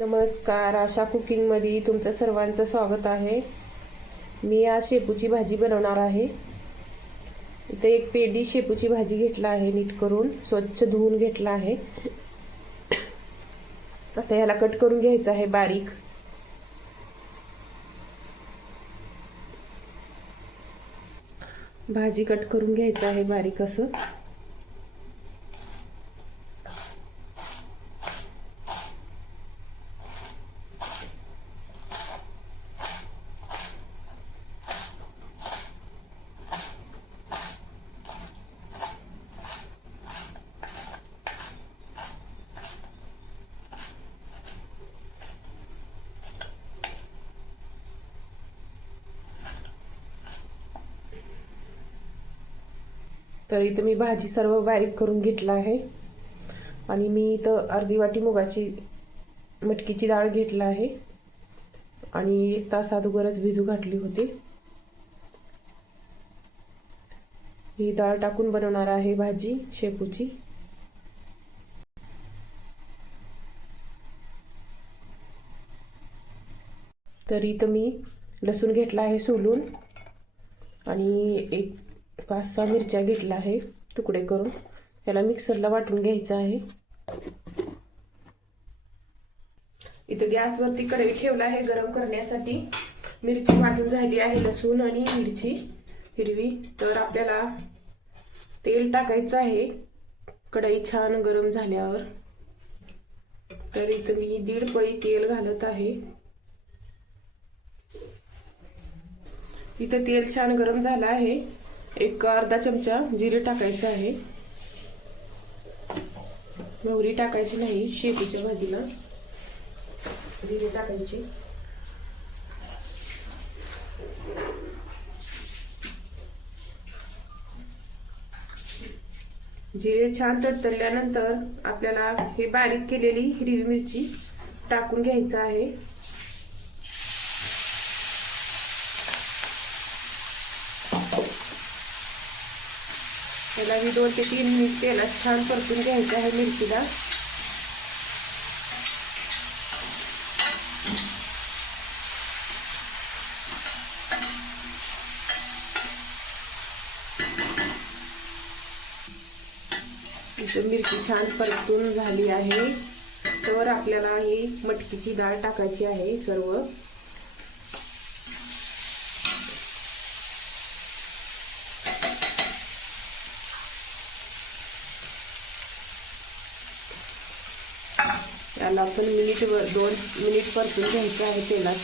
नमस्कार, आशा कुकिंगमध्ये तुमचं सर्वांचं स्वागत आहे। मी आज शेपूची भाजी बनवणार आहे। इथे एक पेडी शेपूची भाजी घेतला आहे, नीट करून स्वच्छ धुवून घेतला आहे। आता याला कट करून घ्यायचं आहे बारीक। भाजी कट करून घ्यायचं आहे बारीक असं। तर इथं मी भाजी सर्व बारीक करून घेतला आहे आणि मी इथं अर्धी वाटी मुगाची मटकीची डाळ घेतला आहे आणि 1 तास अगोदरच भिजू घातली होती। ही डाळ टाकून बनवणार आहे भाजी शेपूची। तर इथं मी लसूण घेतला आहे सोलून आणि 5-6 मिरच्या घेतला आहे तुकडे करून। त्याला मिक्सरला वाटून घ्यायचं आहे। इथं गॅसवरती कढई ठेवला आहे गरम करण्यासाठी। मिरची वाटून झाली आहे, लसूण आणि मिरची हिरवी। तर आपल्याला तेल टाकायचं आहे कढई छान गरम झाल्यावर। तर इथं मी 1.5 पळी तेल घालत आहे। इथं तेल छान गरम झालं आहे। एक अर्धा चमचा जिरे टाकायचं आहे। मोहरी टाकायची नाही, शेपूच्या भाजीला जिरे टाकायचे। जिरे छान तडतडल्यानंतर आपल्याला हे बारीक केलेली हिरवी मिरची टाकून घ्यायचं आहे। त्याला 2 ते 3 मिनिट तेलात छान परतून घ्यायचं आहे मिरचीला। इथं मिरची छान परतून झाली आहे। तर आपल्याला ही मटकीची डाळ टाकायची आहे सर्व। याला आपण 2 मिनिट परतून घ्यायचं आहे तेलात।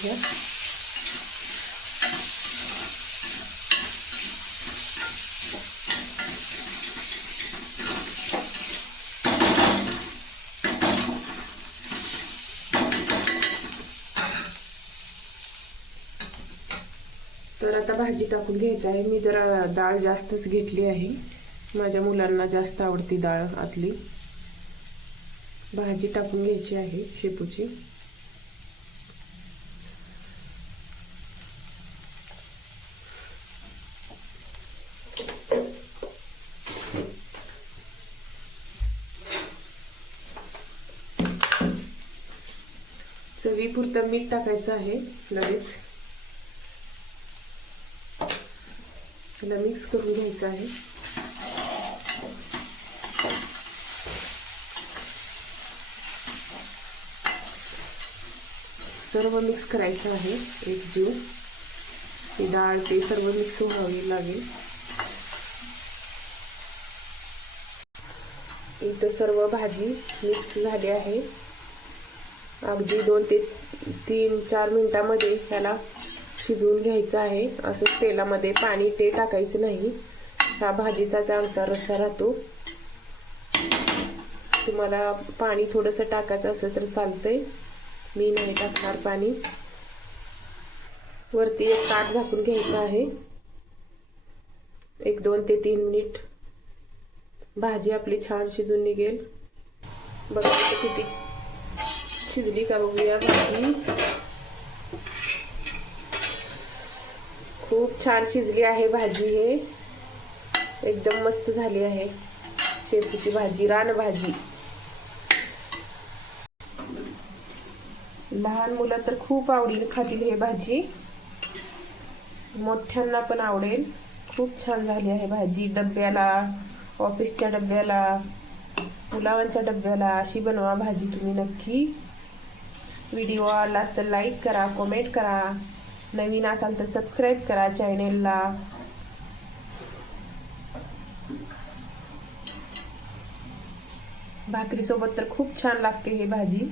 तर आता भाजी टाकून घ्यायचं आहे। मी जरा डाळ जास्तच घेतली आहे, माझ्या मुलांना जास्त आवडती डाळ आतली। भाजी टाकून घ्यायची आहे शेपूची। चवीपुरतं मीठ टाकायचं आहे लगेच। त्याला मिक्स करून घ्यायचं आहे। सर्व मिक्स करायचं आहे एकजीव। ही डाळ ते सर्व मिक्स व्हावी लागेल। इथं सर्व भाजी मिक्स झाली आहे। अगदी 2 ते 3-4 मिनिटांमध्ये ह्याला शिजवून घ्यायचं आहे। असं तेलामध्ये पाणी ते टाकायचं नाही, हा भाजीचा चांगला रस्सा राहतो। तुम्हाला पाणी थोडंसं टाकायचं असेल तर चालतंय, मी नाही टाकणार पाणी। वरती एक ताट झाकून घ्यायचं आहे। 2 ते 3 मिनिट भाजी आपली छान शिजून निघेल। बघा किती शिजली का बघूया भाजी। खूप छान शिजली आहे भाजी। हे एकदम मस्त झाली आहे शेपूची भाजी, रान भाजी। लहान मुलं तर खूप आवडीने खातील हे भाजी, मोठ्यांना पण आवडेल. खूप छान झाली आहे भाजी. डब्याला, ऑफिसच्या डब्याला, मुलांच्या डब्याला अशी बनवा भाजी तुम्ही नक्की. व्हिडिओ आवडला तर लाईक करा, कमेंट करा, नवीन असाल तर सबस्क्राईब करा चॅनेलला. भाकरी सोबत तर खूप छान लागते ही भाजी.